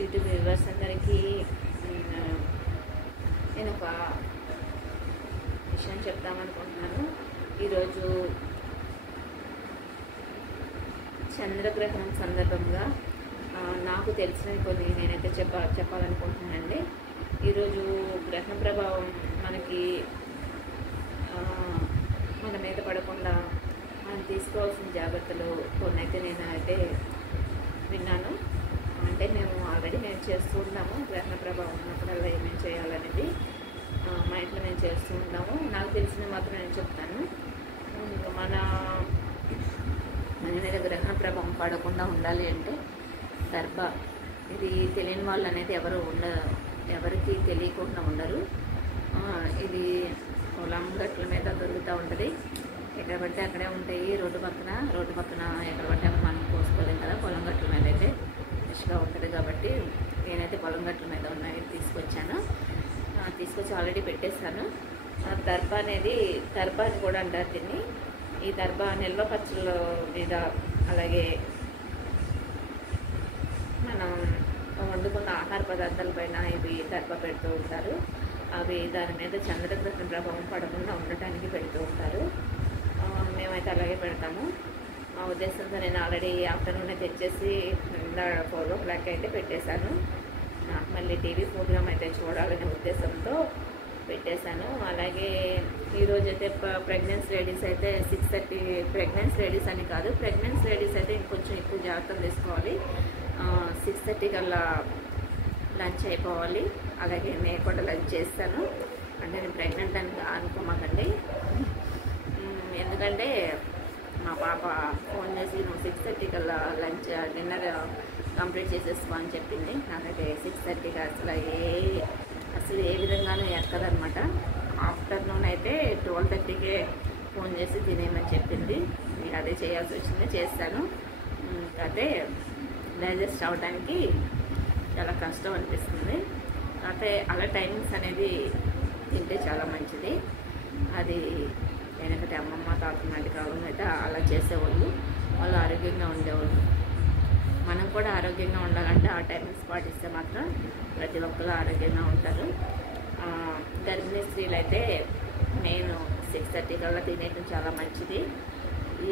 YouTube viewers అందరికీ నేను ఒక విషయం చెప్తామనుకుంటున్నాను. ఈరోజు చంద్రగ్రహణం సందర్భంగా నాకు తెలిసినవి కొన్ని నేనైతే చెప్పాలనుకుంటున్నానండి. ఈరోజు గ్రహణ ప్రభావం మనకి మన మీద పడకుండా మనం తీసుకోవాల్సిన జాగ్రత్తలు కొన్ని అయితే నేనైతే విన్నాను. అంటే మేము ఆల్రెడీ చేస్తూ ఉన్నాము. గ్రహణ ప్రభావం ఉన్నప్పుడల్లా ఏమేమి చేయాలనేది మా ఇంట్లో మేము చేస్తూ ఉంటాము. నాకు తెలిసినవి మాత్రం నేను చెప్తాను. మన మీద గ్రహణ ప్రభావం పడకుండా ఉండాలి అంటే దర్భ, ఇది తెలియని వాళ్ళు అనేది ఎవరికి తెలియకుండా ఉండరు. ఇది పొలం గట్ల మీద దొరుకుతూ ఉంటుంది. ఎక్కడ పడితే అక్కడే ఉంటాయి. రోడ్డు పక్కన ఎక్కడ పడితే అక్కడ మనం కోసుకోలేం కదా. పొలం గట్ల మీద అయితే ఫ్రెష్గా ఉంటుంది కాబట్టి నేనైతే పొలం గట్ల మీద ఉన్నాయి తీసుకొచ్చి ఆల్రెడీ పెట్టేశాను. దర్భ అని కూడా అంటారు దీన్ని. ఈ దర్భ నిల్వ పచ్చళ్ళ మీద, అలాగే మనం వండుకున్న ఆహార పదార్థాల పైన ఇవి దర్భ పెడుతూ ఉంటారు. అవి దాని మీద చంద్రగ్రహణ ప్రభావం పడకుండా ఉండటానికి పెడుతూ ఉంటారు. మేమైతే అలాగే పెడతాము. మా ఉద్దేశంతో నేను ఆల్రెడీ ఆఫ్టర్నూనే తెచ్చేసి 4 o'clock అయితే పెట్టేశాను. నాకు మళ్ళీ టీవీ ప్రోగ్రామ్ అయితే చూడాలనే ఉద్దేశంతో పెట్టేశాను. అలాగే ఈరోజైతే ప్రెగ్నెన్సీ లేడీస్ అయితే 6:30, ప్రెగ్నెన్సీ లేడీస్ అని కాదు, ప్రెగ్నెన్సీ లేడీస్ అయితే ఇంకొంచెం ఎక్కువ జాగ్రత్తలు తీసుకోవాలి. 6:30 కల్లా లంచ్ అయిపోవాలి. అలాగే నేను కూడా లంచ్ చేస్తాను. అంటే నేను ప్రెగ్నెంట్ అని అనుకోమాకండి. ఎందుకంటే మా పాప ఫోన్ చేసి నువ్వు 6:30 కల్లా డిన్నర్ కంప్లీట్ చేసేసుకో అని చెప్పింది. నాకైతే 6:30కి అసలు ఏ విధంగానూ ఎక్కదనమాట. ఆఫ్టర్నూన్ అయితే 12:30కే ఫోన్ చేసి తినేయమని చెప్పింది. నేను అదే చేయాల్సి వచ్చింది, చేస్తాను. అయితే డైజెస్ట్ అవ్వడానికి చాలా కష్టం అనిపిస్తుంది. అయితే అలా టైమింగ్స్ అనేది తింటే చాలా మంచిది. అది వెనకటి అమ్మమ్మ తాత నాటి కాలం అయితే అలా చేసేవాళ్ళు. వాళ్ళు ఆరోగ్యంగా ఉండేవాళ్ళు. మనం కూడా ఆరోగ్యంగా ఉండాలంటే ఆ టైమింగ్స్ పాటిస్తే మాత్రం ప్రతి ఒక్కరు ఆరోగ్యంగా ఉంటారు. గర్భిణీ స్త్రీలు అయితే నేను 6:30 కల్లా తినేయడం చాలా మంచిది.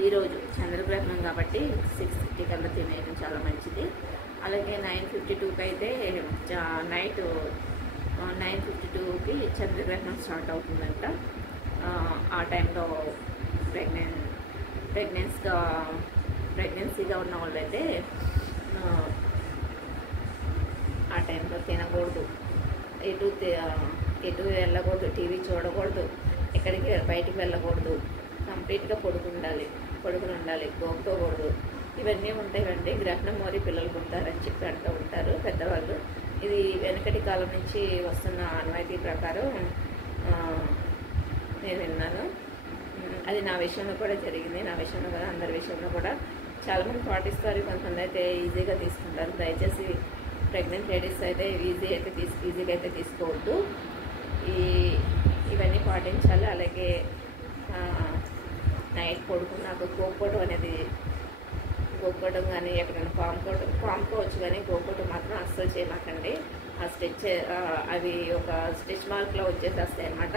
ఈరోజు చంద్రగ్రహణం కాబట్టి 6:30 కల్లా తినేయడం చాలా మంచిది. అలాగే 9:52కి అయితే నైట్ 9:52కి చంద్రగ్రహణం స్టార్ట్ అవుతుందంట. ఆ టైంలో ప్రెగ్నెన్సీగా ఉన్న వాళ్ళైతే ఆ టైంలో తినకూడదు, ఎటు వెళ్ళకూడదు, టీవీ చూడకూడదు, ఎక్కడికి బయటికి వెళ్ళకూడదు, కంప్లీట్గా పడుకుని ఉండాలి, గోక్కోకూడదు. ఇవన్నీ ఉంటాయండి. గ్రహణం మోరి పిల్లలు పుడతారని చెప్పి అంటూ ఉంటారు పెద్దవాళ్ళు. ఇది వెనకటి కాలం నుంచి వస్తున్న ఆనవాయితీ ప్రకారం నేను విన్నాను. అది నా విషయంలో కూడా జరిగింది. నా విషయంలో కూడా అందరి విషయంలో కూడా చాలామంది పాటిస్తారు. కొంతమంది అయితే ఈజీగా తీసుకుంటారు. దయచేసి ప్రెగ్నెంట్ లేడీస్ అయితే ఈజీగా అయితే తీసుకోవద్దు. ఇవన్నీ పాటించాలి. అలాగే నైట్ పడుకున్నాక గోక్కోవడం కానీ ఎక్కడైనా పాముకోవచ్చు, కానీ గోక్కోవడం మాత్రం అస్సలు చేయమాకండి. అవి ఒక స్టిచ్ మార్క్లో వచ్చేసేస్తాయి అన్నమాట.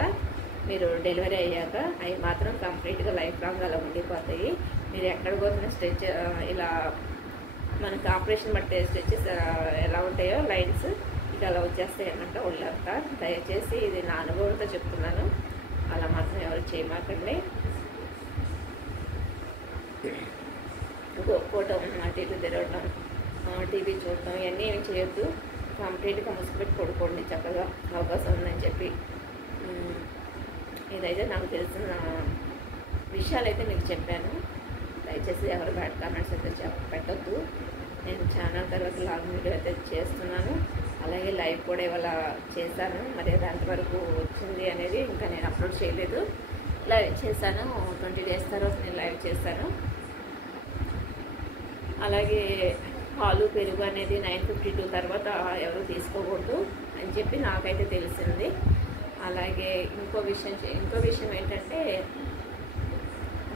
మీరు డెలివరీ అయ్యాక అవి మాత్రం కంప్లీట్గా లైఫ్ లాంగ్ అలా ఉండిపోతాయి. మీరు ఎక్కడ పోతున్న స్టిచ్ ఇలా మనకి ఆపరేషన్ బట్టే స్టిచెస్ ఎలా ఉంటాయో లైన్స్ ఇక అలా వచ్చేస్తాయి అన్నమాట ఒళ్ళంతా. దయచేసి ఇది నా అనుభవంతో చెప్తున్నాను. అలా మాత్రం ఎవరు చేయమాకండి. గోక్కోవటం, అటు ఇటు తిరగటం, టీవీ చూడటం ఇవన్నీ ఏమి చేయొద్దు. కంప్లీట్గా ముసుగుపెట్టి పడుకోండి చక్కగా, అవకాశం ఉందని చెప్పి. ఇదైతే నాకు తెలిసిన విషయాలు అయితే మీకు చెప్పాను. దయచేసి ఎవరు బ్యాడ్ కామెంట్స్ అయితే పెట్టద్దు. నేను ఛానల్ తర్వాత లాంగ్ వీడియో అయితే చేస్తున్నాను. అలాగే లైవ్ కూడా ఇవాళ చేశాను. మరి అది ఎంతవరకు వచ్చింది అనేది ఇంకా నేను అప్లోడ్ చేయలేదు. లైవ్ చేశాను. 20 days తర్వాత నేను లైవ్ చేశాను. అలాగే పాలు పెరుగు అనేది 9:52 తర్వాత ఎవరు తీసుకోకూడదు అని చెప్పి నాకైతే తెలిసింది. అలాగే ఇంకో విషయం ఏంటంటే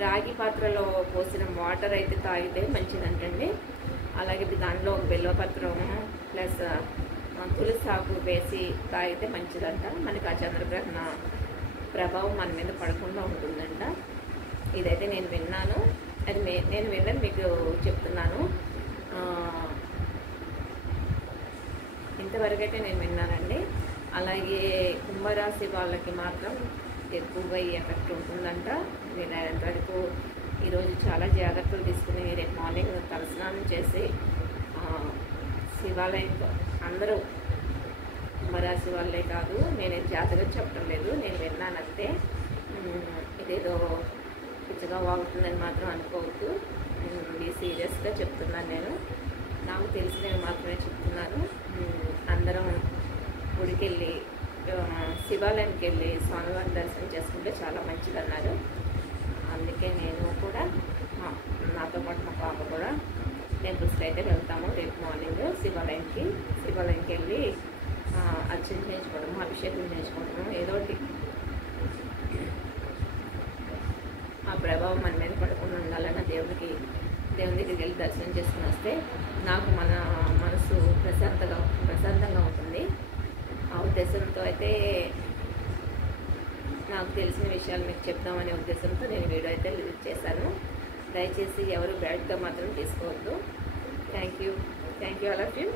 రాగి పాత్రలో పోసిన వాటర్ అయితే తాగితే మంచిదంటండి. అలాగే దాంట్లో ఒక బెల్లపత్రం ప్లస్ తులసి ఆకు వేసి తాగితే మంచిదంట. మనకి ఆ చంద్రగ్రహణ ప్రభావం మన మీద పడకుండా ఉంటుందంట. ఇదైతే నేను విన్నాను, అది నేను విన్నది మీకు చెప్తున్నాను. ఇంతవరకు అయితే నేను విన్నానండి. అలాగే కుంభరాశి వాళ్ళకి మాత్రం ఎక్కువగా ఈ ఎఫెక్ట్ ఉంటుందంట. నేను ఎంతవరకు ఈరోజు చాలా జాగ్రత్తలు తీసుకుని రేపు మార్నింగ్ తలస్నానం చేసి శివాలయంతో అందరూ కుంభరాశి వాళ్ళే కాదు, నేను జాతకం చెప్పడం లేదు, నేను విన్నానంతే. ఇదేదో పిచ్చగా వాగుతుందని మాత్రం అనుకోవద్దు. ఇది సీరియస్గా చెప్తున్నాను. నేను నాకు తెలిసినవి మాత్రమే చెప్తున్నాను. అందరం గుడికి వెళ్ళి శివాలయానికి వెళ్ళి స్వామివారి దర్శనం చేసుకుంటే చాలా మంచిదన్నారు. అందుకే నేను కూడా నాతో పాటు మా పాప కూడా టెంపుల్స్కి అయితే వెళ్తాము రేపు మార్నింగ్. శివాలయంకి వెళ్ళి అర్చన చేయించుకోవడము, అభిషేకం చేయించుకోవడము, ఏదో ఒకటి ఆ ప్రభావం మన మీద పడకుండా ఉండాలన్న దేవుని దగ్గరికి వెళ్ళి దర్శనం చేసుకుని వస్తే నాకు మన మనసు ప్రశాంతంగా ఉంటుంది. ఆ ఉద్దేశంతో అయితే నాకు తెలిసిన విషయాలు మీకు చెప్దామనే ఉద్దేశంతో నేను వీడియో అయితే రిలీజ్ చేశాను. దయచేసి ఎవరు బ్యాడ్గా మాత్రం తీసుకోవద్దు. Thank you all of you.